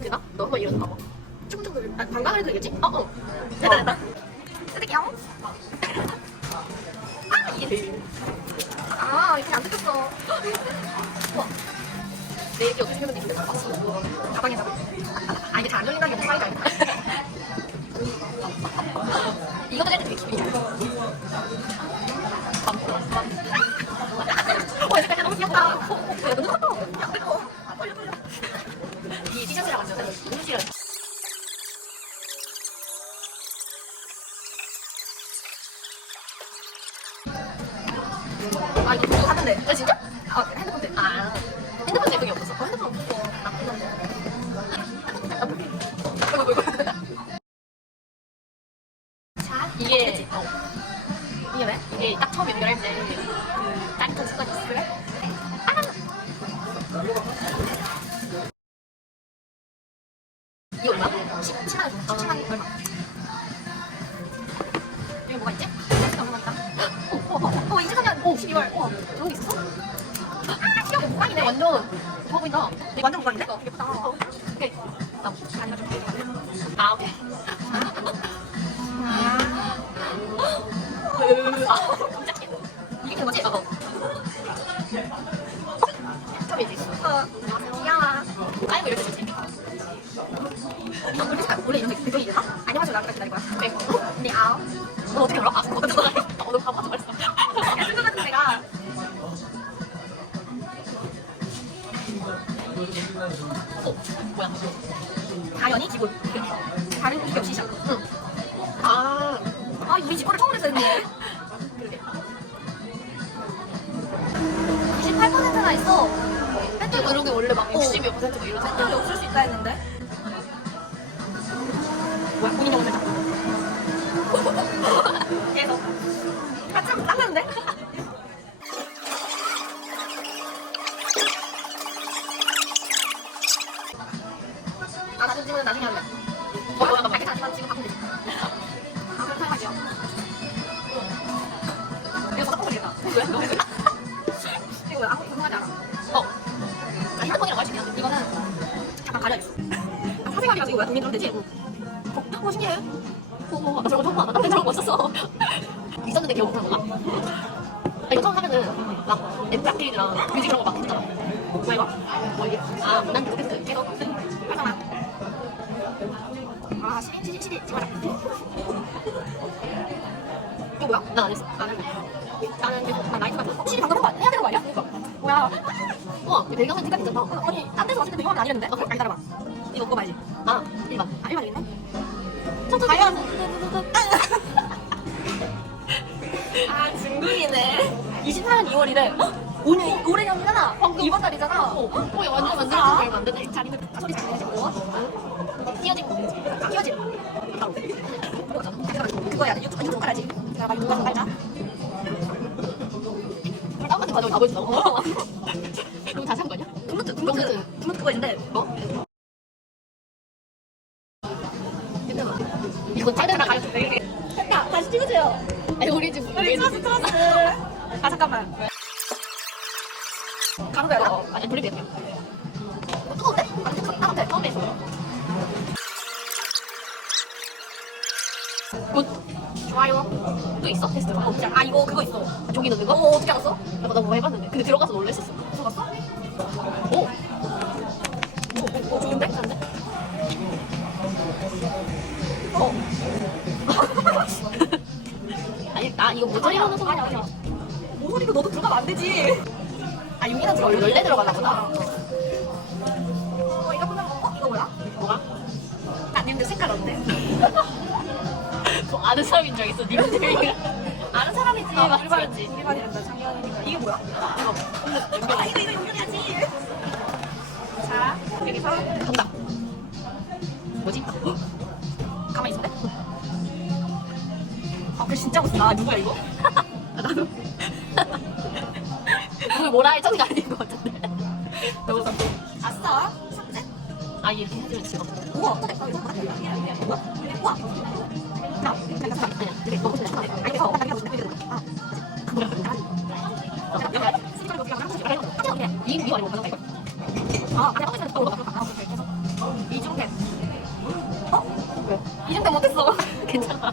되나? 너 한번 일어나 봐봐. 쭈글쭈글. 아, 방광을 해도 되겠지? 어, 어. 됐다 됐다. 뜯을게요. 아, 이게. 아 이렇게 안 뜯겼어. 우와. 내 얘기 어떻게 생겼는지 근데 봤어. 가방에다. 아 아 이거 이거 샀는데. 야, 진짜? 아 핸드폰 12월. 어, 좋은 게 있었어? 아, 귀여워. 무광이네. 완전 좋아 보인다. 완전 무광인데? 어, 예쁘다. 어, 오케이. 나, 아니면 좀 길게. 아, 오케이. 아, 으, 아, 깜짝이야. 이게 그 뭐지? 어, 어. 있어. 어, 귀여워. 아이고, 때 진짜 재밌다. 원래 이런 게 그거 이래? 안녕하세요. 나랑 기다릴 거야. 네. 네, 아우. 너 어떻게 알아? 아, 너 어떻게 응. 아, 아, 우리 집 거를 처음 했었는데. 28%나 있어. 팬들 이런 게 원래 막 60몇 퍼센트고 이런 팬들이 없을 수 있다 했는데. 뭐야, 본인 영어 살짝. 계속. 한참 닦는데? 아, 나중 찍으면 나중에 할래. 되지? 어, 어, 신기해. 어, 나 저런 거 처음 봐. 나 저런 거 없었어. 있었는데 기억 못하는 거야? 아, 이거 처음 하면은 막앱 아케이드랑 뮤직 이런 거막 했잖아. 뭐야 이거? 뭐 이게? 아, 난 그거 테스트 계속. 하잖아. 아, 시리, 시리, 시리, 찍어라. 이거 뭐야? 난안 했어. 나는 나는 계속 나 나이트 같은 거. 시리 방금 한거 해야 되는 거 아니야? 그러니까. 뭐야? 우와, 이 배경 사진 색깔 괜찮다. 어, 아니, 딴 데서 왔을 때 이거는 아니랬는데? 어, 그래? 아니, 따라봐. 이거 먹고 봐야지. 아, 1번. 아, 이거 아니겠네? 과연. 아, 중국이네. 24년 2월이래. 오늘 올해년이잖아. 방금 이번 달이잖아. 어, 어, 야, 완전 완전 아. 잘 만드네. 자리는 소리 잘 내고. 띄어진 거. 바로. 그거 우리 트러스, 트러스. 아, 잠깐만. 가는 거야, 나? 어, 아니, 돌리면 돼. 어, 뜨거운데? 아, 뜨거, 따뜻해. 처음에. 굿. 좋아요. 또 있어? 테스트가? 어. 아, 이거 그거 있어. 종이 넣는 어, 거? 어떻게 알았어? 나 너뭐 해봤는데. 근데 들어가서 놀랬었어. 나 이거 모조리 아니야. 모서리로 너도 들어가면 안 되지. 아, 용이나 들어가. 어, 열네 들어가나 보다. 어, 이거 그냥 먹어? 이거 뭐야? 뭐가? 아니, 근데 색깔 어때? 뭐 아는 사람인 줄 알겠어. 제일. 아는 사람이지. 아, 맞지, 일반, 맞지. 일반이란다, 작년이니까. 이게 뭐야? 이거. 아, 이거, 이거 연결해야지. 자, 여기서 정답. 뭐지? 가만히 있을래? 아, 그 진짜 웃다. 누구야 이거? 아, 나도. 오늘 뭐라 할 정도 아닌 것 같은데. 너무 감동. 아싸. 아 이렇게 해주면 찍어. 우와. 우와. 나. 이중대. 어? 이중대 못했어. 괜찮아.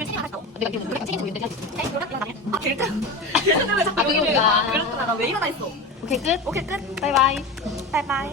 걸 생각하고 내가 기억나는 그렇구나 나 왜 일어나 있어. 오케이 끝. 오케이 끝. 바이바이. 바이바이.